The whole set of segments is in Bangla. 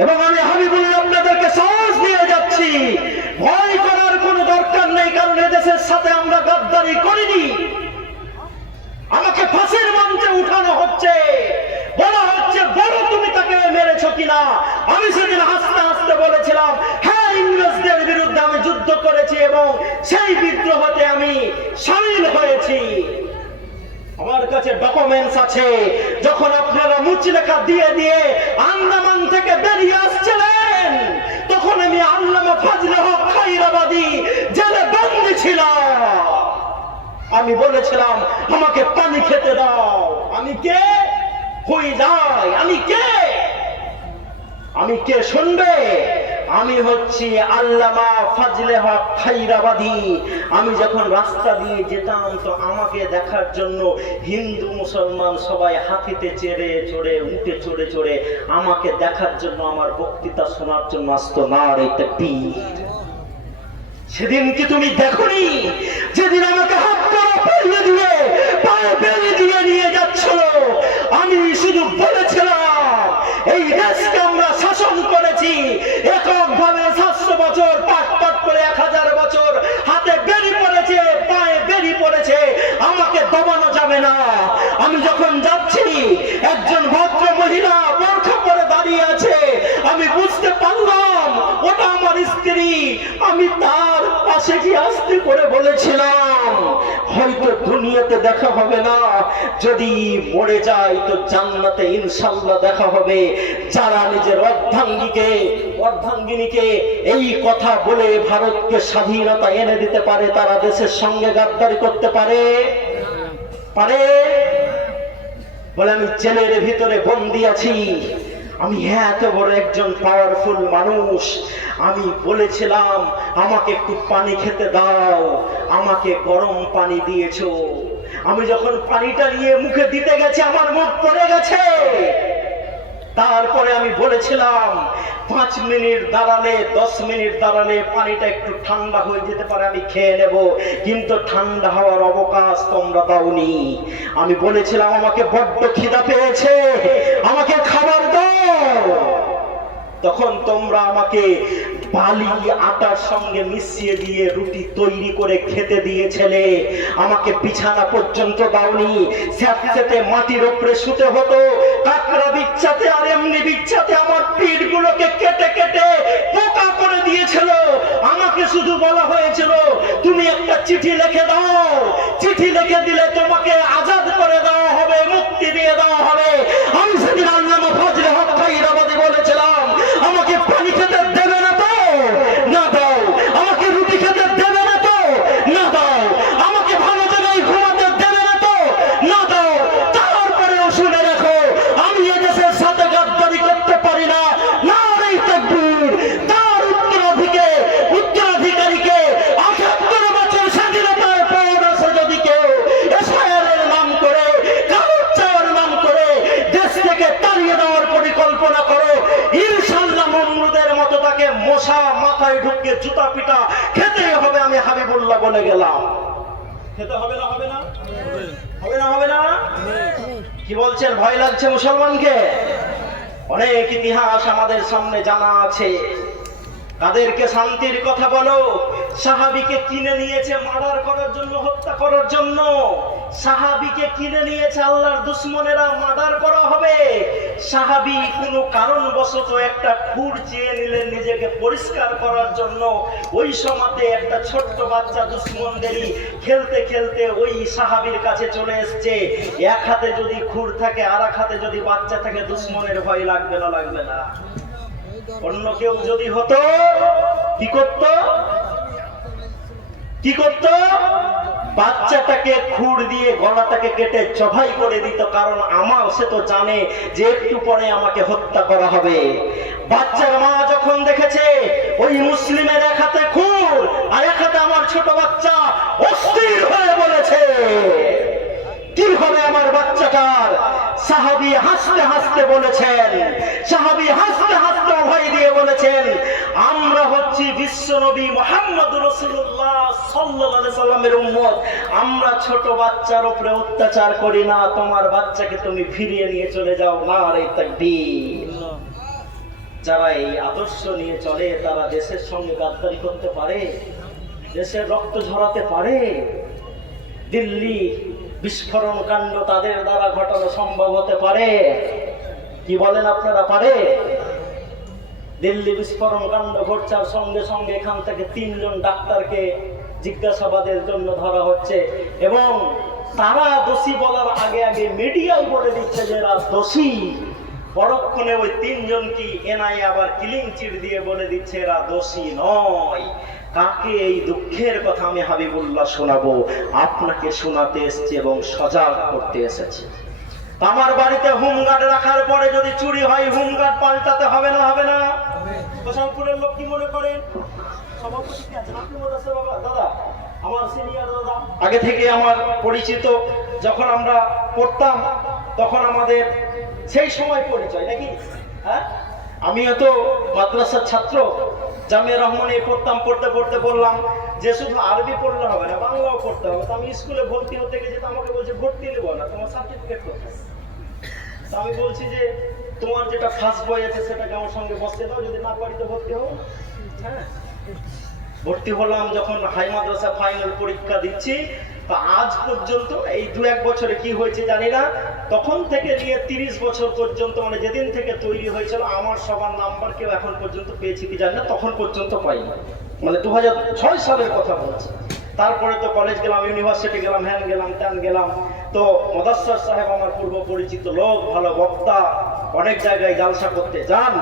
এবং আমি হাবিবুল্লাহ আপনাদেরকে সাহস দিয়ে যাচ্ছি, ভয় করার কোনো দরকার নেই, কারণ এদেশের সাথে আমরা গাদ্দারি করিনি। আমাকে ফাঁসির মঞ্চে উঠানো হচ্ছে, বলা হচ্ছে বলো তুমি তাকে মেরেছো কিনা। আমি সেদিন হাসতে হাসতে বলেছিলাম, হ্যাঁ, ইংরেজদের বিরুদ্ধে আমি যুদ্ধ করেছি এবং সেই বিদ্রোহতে আমি শামিল হয়েছি। আমার কাছে ডকুমেন্টস আছে। যখন আপনারা মুচলেখা দিয়ে দিয়ে আন্দামান থেকে বেরিয়ে আসছিলেন, তখন আমি আল্লামা ফজলে হক খায়রাবাদী জেলে বন্দী ছিলাম। আমি বলেছিলাম আমাকে পানি খেতে দাও। আমি কে হয়ে যাই? আমি কে? আমি কে শুনবে? আমি হচ্ছি আল্লামা ফজলে হক খায়রাবাদী। আমি যখন রাস্তা দিয়ে যেতাম তো আমাকে দেখার জন্য হিন্দু মুসলমান সবাই হাতিতে চেড়ে চড়ে উঠে চড়ে চড়ে আমাকে দেখার জন্য, আমার বক্তৃতা শোনার জন্য আসতো। না রে তাকবীর। সেদিন কি তুমি দেখোনি? যেদিন আমাকে হাত ধরে পেরিয়ে দিয়ে পায়ে বেড়ে দিয়ে নিয়ে যাচ্ছিল, আমি শুধু বলেছিলাম এই দেশকে আমরা শাসন করেছি এককভাবে 700 বছর, পাট পাট করে 1000 বছর হাতে বেরি পড়েছে, পায়ে বেরি পড়েছে, আমাকে দবানো যাবে না। আমি যখন যাচ্ছি একজন ভদ্র মহিলা বোরখা পরে দাঁড়িয়ে আছে, আমি বুঝতে পারলাম ওটা আমার স্ত্রী। আমি তার পাশে গিয়ে আস্তে করে বলেছিলাম, হয়তো দুনিয়াতে দেখা হবে না, যদি মরে যায় তো জান্নাতে ইনশাআল্লাহ দেখা হবে। যারা নিজের অর্ধাঙ্গিনীকে এই কথা বলে ভারতকে স্বাধীনতা এনে দিতে পারে, তারা দেশের সঙ্গে গাদ্দারি করতে পারে? বলে আমি জেলের ভিতরে বন্দী আছি, আমি এত বড় একজন পাওয়ারফুল মানুষ। আমি বলেছিলাম আমাকে একটু পানি খেতে দাও, আমাকে গরম পানি দিয়েছো। আমি যখন পানিটা নিয়ে মুখে দিতে গেছি আমার মুখ পড়ে গেছে। তারপরে আমি বলেছিলাম 5 মিনিট দাঁড়ালে 10 মিনিট দাঁড়ালে পানিটা একটু ঠান্ডা হয়ে যেতে পারে, আমি খেয়ে নেব, কিন্তু ঠান্ডা হওয়ার অবকাশ তোমরা দাওনি। আমি বলেছিলাম আমাকে বড্ড খিদা পেয়েছে, আমাকে খাবার দাও। তখন তোমরা আমাকে বালি আটার সঙ্গে মিশিয়ে দিয়ে রুটি তৈরি করে খেতে দিয়েছিলে, আমাকে বিছানা পর্যন্ত দাওনি। স্যাঁতস্যাঁতে মাটির উপরে শুতে হতো, কাকড়া বিচ্ছাতে আর এমনি বিচ্ছাতে আমার পিঠগুলোকে কেটে কেটে পোকা করে দিয়েছিল। আমাকে শুধু বলা হয়েছিল তুমি একটা চিঠি লিখে দাও, চিঠি লিখে দিলে তোমাকে আজাদ করে দেওয়া হবে, মুক্তি দিয়ে দেওয়া হবে। আমি সেদিন আল্লামা ফজলে হক খায়রাবাদী বলেছিলাম আমাকে পানি খেতে দেবে না তো? না দাও। আমাকে রুটি খেতে দেবে না তো? না দাও। আমাকে ভালো জায়গায় ঘুমাতে দেবে না তো? না দাও। তারপরেও শুনে রাখো, আমি এদেশের সাথে গাদ্দারি করতে পারি না। নারে তাকবীর। তার উত্তরাধিকারীকে ৭৮ বছর স্বাধীনতার পর আছে যদি কেউ এসআইআরের নাম করে, কাগজ চাওয়ার নাম করে দেশ থেকে তাড়িয়ে দেওয়ার পরিকল্পনা করো, ইনশাআল্লাহ নমরুদের মতো তাকে মশা মাথায় ঢুকিয়ে জুতা পিটা খেতেই হবে। আমি হাবিবুল্লাহ বলে গেলাম। খেতে হবে না? হবে না? হবে না? হবে না? কি বলছেন? ভয় লাগছে মুসলমানকে? অনেক ইতিহাস আমাদের সামনে জানা আছে। তাদেরকে শান্তির কথা বলো। সাহাবীকে কিনে নিয়েছে মার্ডার করার জন্য, হত্যা করার জন্য। সাহাবীকে কিনে নিয়েছে আল্লাহর দুশমনেরা, মার্ডার করা হবে। সাহাবী কোনো কারণবশত একটা খুর চেয়ে নিলেন নিজেকে পরিষ্কার করার জন্য। ওই সময়তে একটা ছোট্ট বাচ্চা দুশমনদেরই খেলতে খেলতে ওই সাহাবীর কাছে চলে এসছে। এক হাতে যদি খুর থাকে আর এক হাতে যদি বাচ্চা থাকে, দুশমনের ভয় লাগবে না? লাগবে না? অন্য কেউ যদি হতো কি করত? বাচ্চাটাকে খুর দিয়ে গলাটাকে কেটে জবাই করে দিত, কারণ সে তো জানে যে একটু পরে আমাকে হত্যা করা হবে। বাচ্চার মা যখন দেখেছে ওই মুসলিমের এক হাতে খুর আর এক হাতে আমার ছোট বাচ্চা, অস্থির হয়ে বলেছে কি হবে আমার বাচ্চাটার। সাহাবী হাসতে হাসতে বলেছেন, সাহাবী হাসতে হাসতে ভয় দিয়ে বলেছেন, আমরা হচ্ছি বিশ্বনবী মুহাম্মদুর রাসূলুল্লাহ সাল্লাল্লাহু আলাইহি সাল্লামের উম্মত, আমরা ছোট বাচ্চার উপরে অত্যাচার করি না, তোমার বাচ্চাকে তুমি ফিরিয়ে নিয়ে চলে যাও। নারে তাকবীর। যারা এই আদর্শ নিয়ে চলে তারা দেশের সঙ্গে গাদ্দারি করতে পারে, দেশের রক্ত ঝরাতে পারে। দিল্লি বিস্ফোরণ কাণ্ড তাদের দ্বারা ঘটানো সম্ভব হতে পারে, কি বলেন আপনারা, পারে? দিল্লি বিস্ফোরণ কাণ্ড ঘটছার সঙ্গে সঙ্গে এখান থেকে 3 জন ডাক্তারকে জিজ্ঞাসাবাদের জন্য ধরা হচ্ছে, এবং তারা দোষী বলার আগে আগে মিডিয়ায় বলে দিচ্ছে যে এরা দোষী। পরক্ষণে ওই 3 জন কি এনআইএ আবার কিলিং চিট দিয়ে বলে দিচ্ছে এরা দোষী নয়। কাকে এই দুঃখের কথা আমি হাবিবুল্লাহ শোনাবো? আপনাকে শোনাতে এসেছি এবং সজাগ করতে এসেছি। আমার বাড়িতে হোমগার্ড রাখার পরে যদি চুরি হয়, হোমগার্ড পাল্টাতে হবে না? হবে না? গোসাইপুরের লোক কি মনে করেন? সভাপতি কি আছেন? আপনি বলেছে বাবা, দাদা আমার সিনিয়র দাদা, আগে থেকে আমার পরিচিত, যখন আমরা পড়তাম তখন আমাদের সেই সময় পরিচয় নাকি। হ্যাঁ, আমিও তো মাদ্রাসার ছাত্র, জামিয়া রহমানে পড়তাম। পড়তে পড়তে বললাম যে শুধু আরবি পড়লে হবে না, বাংলাও পড়তে হবে। তো আমি স্কুলে ভর্তি হতে গেছি, তো আমাকে বলছে ভর্তি নেবো না, তোমার সার্টিফিকেট কোথায়? তো আমি বলছি যে তোমার যেটা ফার্স্ট বই আছে সেটাকে আমার সঙ্গে বসতে দাও, যদি না পারি তো ভর্তি হবো। হ্যাঁ, ভর্তি হলাম। যখন হাই মাদ্রাসা ফাইনাল পরীক্ষা দিচ্ছি, তো আজ পর্যন্ত এই 2-1 বছরে কি হয়েছে জানি না, তখন থেকে নিয়ে 30 বছর পর্যন্ত, মানে যেদিন থেকে তৈরি হয়েছিল, আমার সবার নাম্বার কেউ এখন পর্যন্ত পেয়েছে কি জানি না, তখন পর্যন্ত পাইনি। মানে 2006 সালের কথা বলছি। তারপরে তো কলেজ গেলাম, ইউনিভার্সিটি গেলাম, হ্যান গেলাম, ত্যান গেলাম। তো মুদাসসির সাহেব আমার পূর্ব পরিচিত লোক, ভালো বক্তা, অনেক জায়গায় জালসা করতে যান।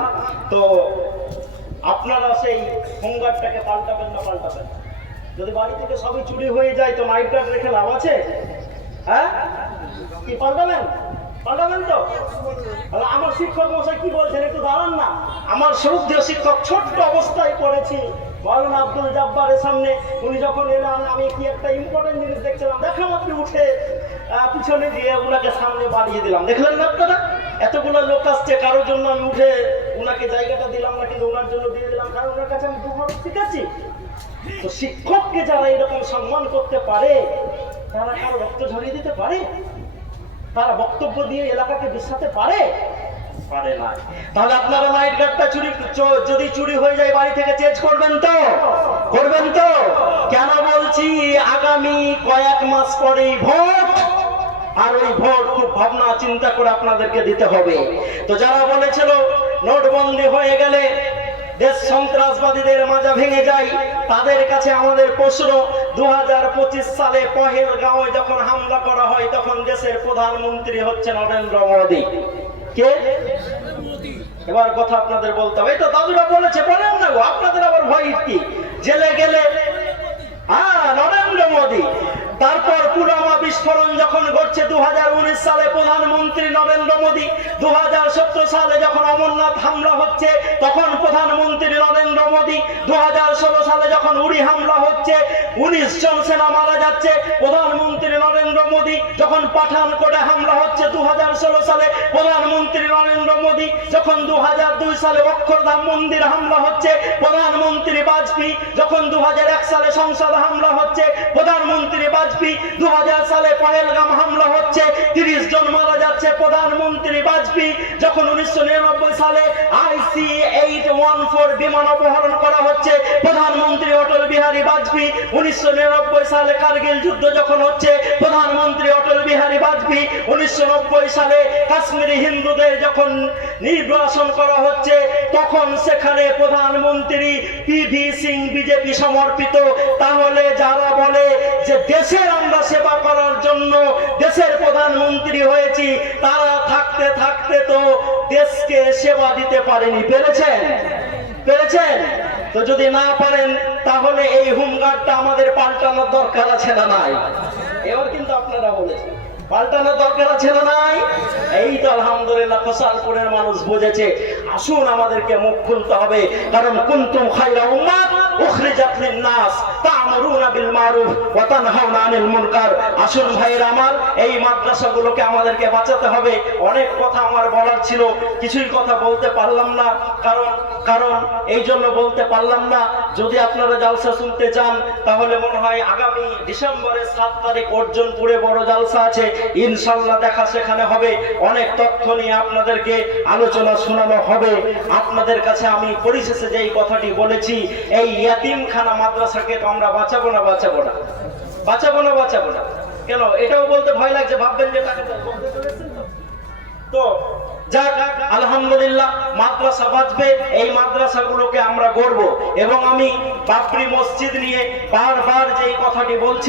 তো আপনারা সেই হোমগার্ডটাকে পাল্টাবেন না? পাল্টাবেন। যদি বাড়ি থেকে সবই চুরি হয়ে যায় তো নাইট গার্ড রেখে লাভ আছে? হ্যাঁ, কি পাল্টাবেন? পাল্টাবেন তো? আমার শিক্ষক মশাই কি বলছেন একটু দাঁড়ান না। আমার শ্রদ্ধেয় শিক্ষক, ছোট্ট অবস্থায় পড়েছি, মাওলানা আব্দুল জাব্বারের সামনে, উনি যখন এলেন আমি কি একটা ইম্পর্টেন্ট জিনিস দেখছিলাম, দেখা মাত্র উঠে পিছনে দিয়ে উনাকে সামনে বাড়িয়ে দিলাম। দেখলেন না আপনারা? এতগুলো লোক আসছে, কারোর জন্য আমি উঠে উনাকে জায়গাটা দিলাম না, কিন্তু ওনার জন্য দিয়ে দিলাম, কারণ ওনার কাছে আমি দুবার শিখেছি। তো শিক্ষককে যারা এরকম সম্মান করতে পারে, তারা কারো রক্ত ঝরিয়ে দিতে পারে? তারা বক্তব্য দিয়ে এলাকাকে বিছাতে পারে? পারে না। তাহলে আপনারা নাইট গার্ডটা যদি চুরি হয়ে যায় বাড়ি থেকে চেঞ্জ করবেন তো? করবেন তো? কেন বলছি, আগামী কয়েক মাস পরেই ভোট, আর ওই ভোট খুব ভাবনা চিন্তা করে আপনাদেরকে দিতে হবে। তো যারা বলেছিল নোটবন্দি হয়ে গেলে দেশ সন্ত্রাসবাদীদের মাজা ভেঙে যায়, তাদের কাছে আমাদের প্রশ্ন, 2025 সালে পহেলগাঁওয়ে যখন হামলা করা হয় তখন দেশের প্রধানমন্ত্রী হচ্ছে নরেন্দ্র মোদী। কে? এবার কথা আপনাদের বলতে হবে। এই তো দাদুরা বলেছে, বলেন না গো, আপনাদের আবার ভয় কি? জেলে গেলে নরেন্দ্র মোদী। তারপর পুলওয়ামা বিস্ফোরণ যখন ঘটছে 2019 সালে, প্রধানমন্ত্রী নরেন্দ্র মোদী। 2017 সালে যখন অমরনাথ হামলা হচ্ছে তখন প্রধানমন্ত্রী নরেন্দ্র মোদী। 2016 সালে যখন উড়ি হামলা হচ্ছে, 19 জন সেনা মারা যাচ্ছে, প্রধানমন্ত্রী নরেন্দ্র মোদী। যখন পাঠানকোটে হামলা হচ্ছে 2016 সালে, প্রধানমন্ত্রী নরেন্দ্র মোদী। যখন 2002 সালে অক্ষরধাম মন্দির হামলা হচ্ছে, প্রধানমন্ত্রী বাজপেয়ী। যখন 2001 সালে সংসদ হামলা হচ্ছে, প্রধানমন্ত্রী বাজপেয়ী। 2000 সালে পহেলগাম হামলা হচ্ছে, 30 জন মারা যাচ্ছে, প্রধানমন্ত্রী বাজপেয়ী। যখন 1999 সালে IC-814 বিমান অপহরণ করা হচ্ছে, প্রধানমন্ত্রী অটল বিহারী বাজপেয়ী। 1999 সালে কারগিল যুদ্ধ যখন হচ্ছে, প্রধানমন্ত্রী অটল বিহারী বাজপেয়ী। 1990 সালে কাশ্মীরি হিন্দুদের যখন নির্বাসন করা হচ্ছে, তখন সেখানে প্রধানমন্ত্রী PV সিং বিজেপি সমর্পিত। তাহলে যারা বলে যে দেশের আমরা সেবা করার জন্য দেশের প্রধানমন্ত্রী হয়েছি, তারা থাকতে থাকতে তো দেশকে সেবা দিতে পারেনি। পেরেছেন? পেরেছেন? তো যদি না পারেন তাহলে এই হোমগার্ডটা আমাদের পাল্টানোর দরকার আছে না নাই? এবার কিন্তু আপনারা বলেছেন পাল্টানোর দরকার আছে না নাই? এই তো আলহামদুলিল্লাহ খোসালপুরের মানুষ বুঝেছে। আসুন আমাদেরকে মুখ খুলতে হবে, কারণ কুনতুম খায়রা উম্মাত উখরিজাত লিন-নাস তা'মুরুনা বিল মারুফ ওয়া তানহাউনা আনিল মুনকার। আসুন ভাইরা আমার, এই মাদ্রাসাগুলোকে আমাদেরকে বাঁচাতে হবে। অনেক কথা আমার বলার ছিল, কিছুই কথা বলতে পারলাম না। কারণ এই জন্য বলতে পারলাম না, যদি আপনারা জালসা শুনতে চান তাহলে মনে হয় আগামী ডিসেম্বরের 7 তারিখ অর্জুনপুরে বড় জালসা আছে, ইনশাআল্লাহ দেখা সেখানে হবে, অনেক তথ্য নিয়ে আপনাদেরকে আলোচনা শোনানো হবে। আপনাদের কাছে আমি পরিশেষে যে এই কথাটি বলেছি, এই ইয়াতিমখানা মাদ্রাসাকে তো আমরা বাঁচাবো না কেন? এটাও বলতে ভয় লাগছে, ভাববেন যে তাকে তো যাক, আলহামদুলিল্লাহ মাদ্রাসা বাঁচবে, এই মাদ্রাসাগুলোকে আমরা গড়বো। এবং আমি বাবরি মসজিদ নিয়ে বারবার যে কথাটি বলছি,